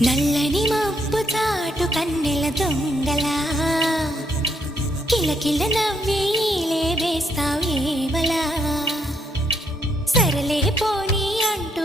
నల్లని మబ్బు చాటు కన్నెల దొంగలా కిలకిల నవ్వేలే వేస్తావు ఏమలా సరలే పోనీ అంటూ